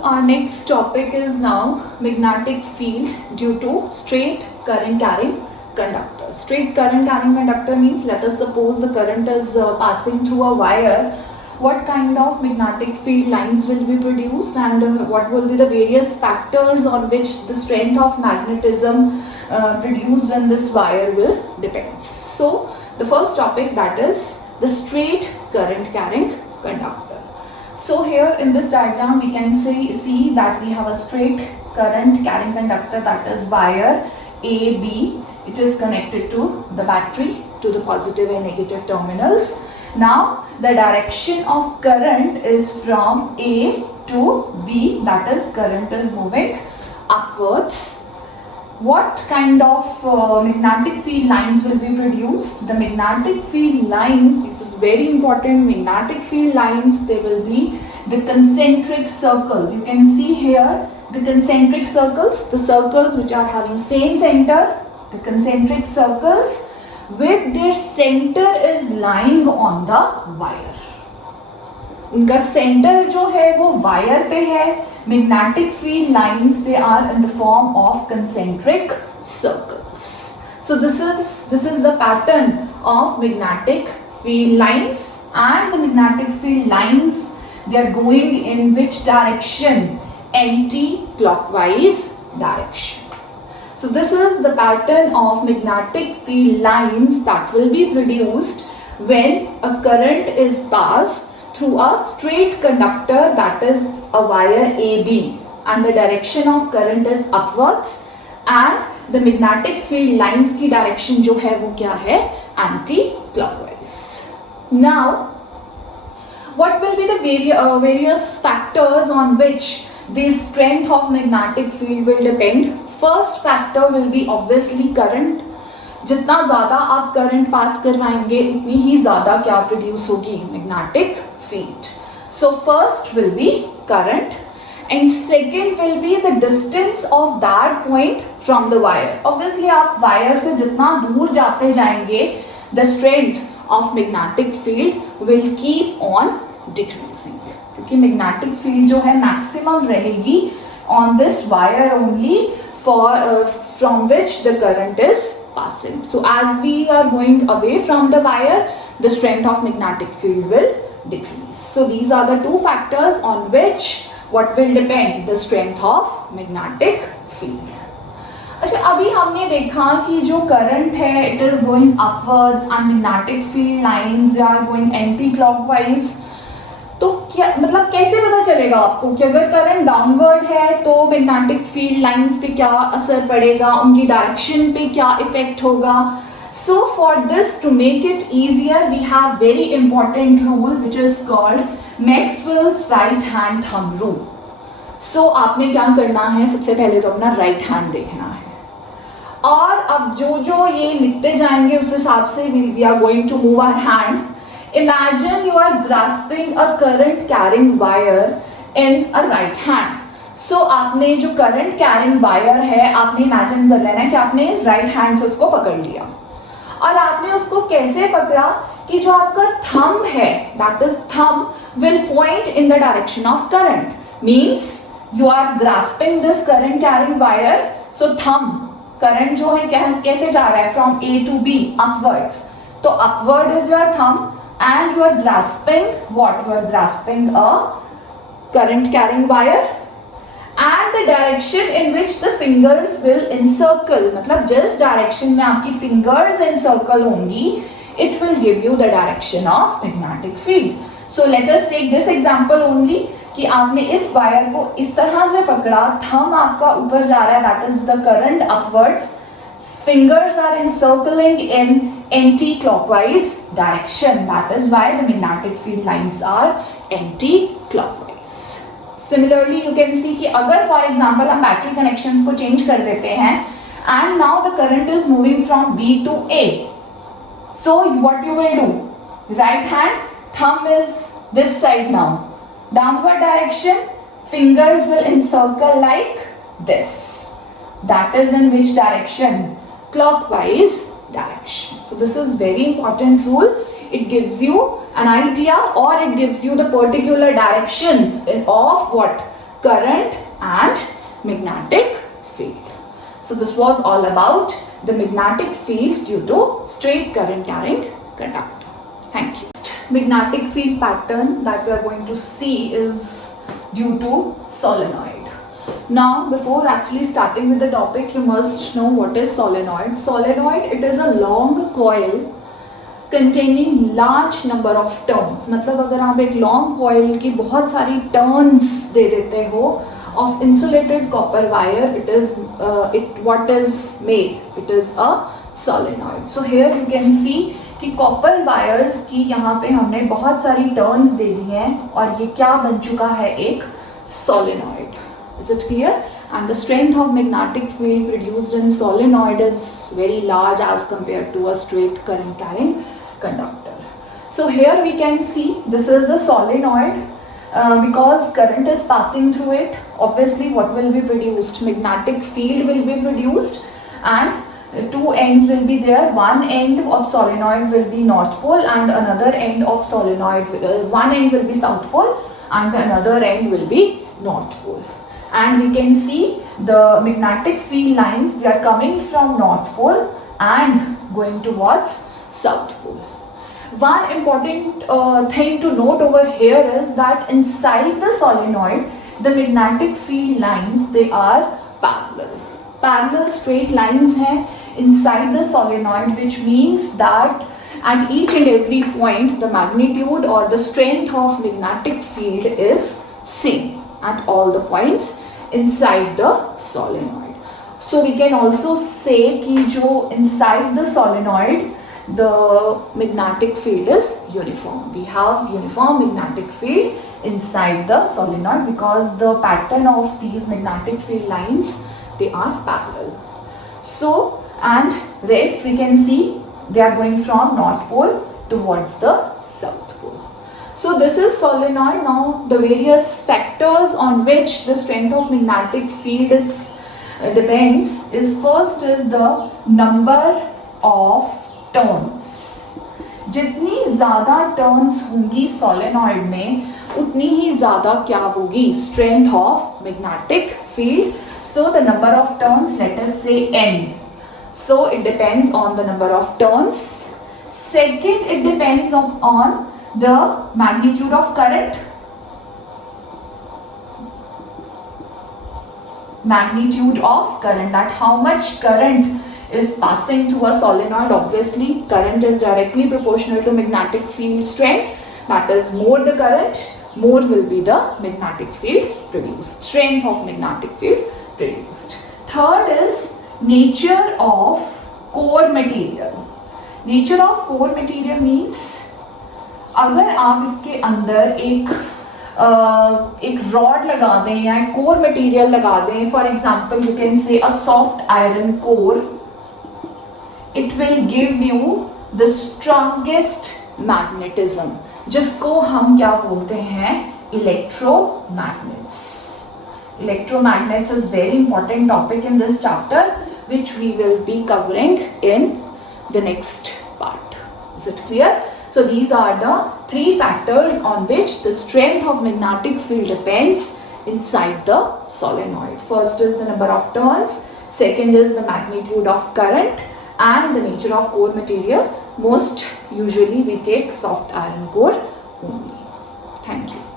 So our next topic is now magnetic field due to straight current carrying conductor. Straight current carrying conductor means, let us suppose the current is passing through a wire. What kind of magnetic field lines will be produced, and what will be the various factors on which the strength of magnetism produced in this wire will depend. So the first topic, that is the straight current carrying conductor. So here in this diagram we can see that we have a straight current carrying conductor, that is wire AB. It is connected to the battery, to the positive and negative terminals. Now the direction of current is from A to B, that is current is moving upwards. What kind of magnetic field lines will be produced? The magnetic field lines, this is very important, magnetic field lines, they will be the concentric circles. You can see here the concentric circles, the circles which are having same center, the concentric circles with their center is lying on the wire. उनका centre जो है वो wire पे है. Magnetic field lines, they are in the form of concentric circles. So this is the pattern of magnetic field lines, and the magnetic field lines, they are going in which direction? Anti-clockwise direction. So this is the pattern of magnetic field lines that will be produced when a current is passed through a straight conductor, that is a wire AB, and the direction of current is upwards, and the magnetic field lines की direction जो है वो क्या है? Anti-clockwise. Now, what will be the various factors on which the strength of magnetic field will depend? First factor will be obviously current. जितना ज़्यादा आप current pass करवाएंगे उतनी ही ज़्यादा क्या प्रोड्यूस होगी? Magnetic field. So first will be current and second will be the distance of that point from the wire. Obviously आप wire से जितना दूर जाते जाएंगे the strength of magnetic field will keep on decreasing, क्योंकि magnetic field जो है maximum रहेगी on this wire only from which the current is passing. So as we are going away from the wire, the strength of magnetic field will decrease. So these are the two factors on which what will depend? The strength of magnetic field. अच्छा, अभी हमने देखा कि जो current है it is going upwards and magnetic field lines are going anti-clockwise. तो क्या मतलब कैसे पता चलेगा आपको कि अगर करंट डाउनवर्ड है तो मैग्नेटिक फील्ड लाइंस पे क्या असर पड़ेगा, उनकी डायरेक्शन पे क्या इफेक्ट होगा? So for this, to make it easier, we have very important rule which is called Maxwell's right hand thumb rule. So आपने क्या करना है, सबसे पहले तो अपना राइट हैंड देखना है, और अब जो ये लिखते जाएंगे उस हिसाब से we are going to move our hand. Imagine you are grasping a current carrying wire in a right hand. So आपने जो current carrying wire है, आपने imagine कर लेना है कि आपने right hand से उसको पकड़ लिया, और आपने उसको कैसे पकड़ा कि जो आपका thumb है, that is thumb will point in the direction of current. Means you are grasping this current carrying wire. So thumb, current जो है कैसे जा रहा है? From A to B, upwards. तो upward is your thumb. And you are grasping what? You are grasping a current carrying wire, and the direction in which the fingers will encircle, मतलब जिस direction में आपकी fingers encircle होंगी, it will give you the direction of magnetic field. So let us take this example only कि आपने इस wire को इस तरह से पकड़ा, thumb आपका ऊपर जा रहा है, that is the current upwards, fingers are encircling in anti-clockwise direction. That is why the magnetic field lines are anti-clockwise. Similarly, you can see कि अगर for example हम battery connections को change कर देते हैं and now the current is moving from B to A. So what you will do? Right hand, thumb is this side now. Downward direction, fingers will encircle like this. That is in which direction? Clockwise direction. So this is very important rule. It gives you an idea, or it gives you the particular directions of what? current and magnetic field. So this was all about the magnetic field due to straight current carrying conductor. Thank you. Magnetic field pattern that we are going to see is due to solenoid. Now, before actually starting with the topic, you must know what is solenoid. Solenoid, it is a long coil containing large number of turns. मतलब अगर आप एक long coil की बहुत सारी turns दे देते हो of insulated copper wire, it is what is made? It is a solenoid. So here you can see कि copper wires की यहाँ पे हमने बहुत सारी turns दे दी हैं और ये क्या बन चुका है? एक solenoid. Is it clear? And the strength of magnetic field produced in solenoid is very large as compared to a straight current carrying conductor. So here we can see this is a solenoid. Because current is passing through it, obviously what will be produced? Magnetic field will be produced, and two ends will be there. One end of solenoid will be north pole and another end of solenoid, one end will be south pole and another end will be north pole. And we can see the magnetic field lines, they are coming from north pole and going towards south pole. One important thing to note over here is that inside the solenoid, the magnetic field lines, they are parallel. Parallel straight lines हैं inside the solenoid, which means that at each and every point, the magnitude or the strength of magnetic field is same at all the points inside the solenoid. So we can also say कि जो inside the solenoid, the magnetic field is uniform. We have uniform magnetic field inside the solenoid because the pattern of these magnetic field lines, they are parallel. So, and rest we can see they are going from north pole towards the south pole. So this is solenoid. Now the various factors on which the strength of magnetic field is depends is first is the number of turns. जितनी ज़्यादा turns होंगी solenoid में उतनी ही ज़्यादा क्या होगी? Strength of magnetic field. So the number of turns, let us से n. So it depends on the number of turns. Second, it depends on the magnitude of current. Magnitude of current, that how much current is passing through a solenoid. Obviously current is directly proportional to magnetic field strength. That is, more the current, more will be the magnetic field produced, strength of magnetic field produced. Third is nature of core material. Nature of core material means अगर आप इसके अंदर एक rod लगा दें या core material लगा दें, for example you can say a soft iron core, it will give you the strongest magnetism, जिसको हम क्या बोलते हैं? Electromagnets. Electromagnets is very important topic in this chapter, which we will be covering in the next part. Is it clear? So these are the three factors on which the strength of magnetic field depends inside the solenoid. First is the number of turns, second is the magnitude of current, and the nature of core material. Most usually we take soft iron core only. Thank you.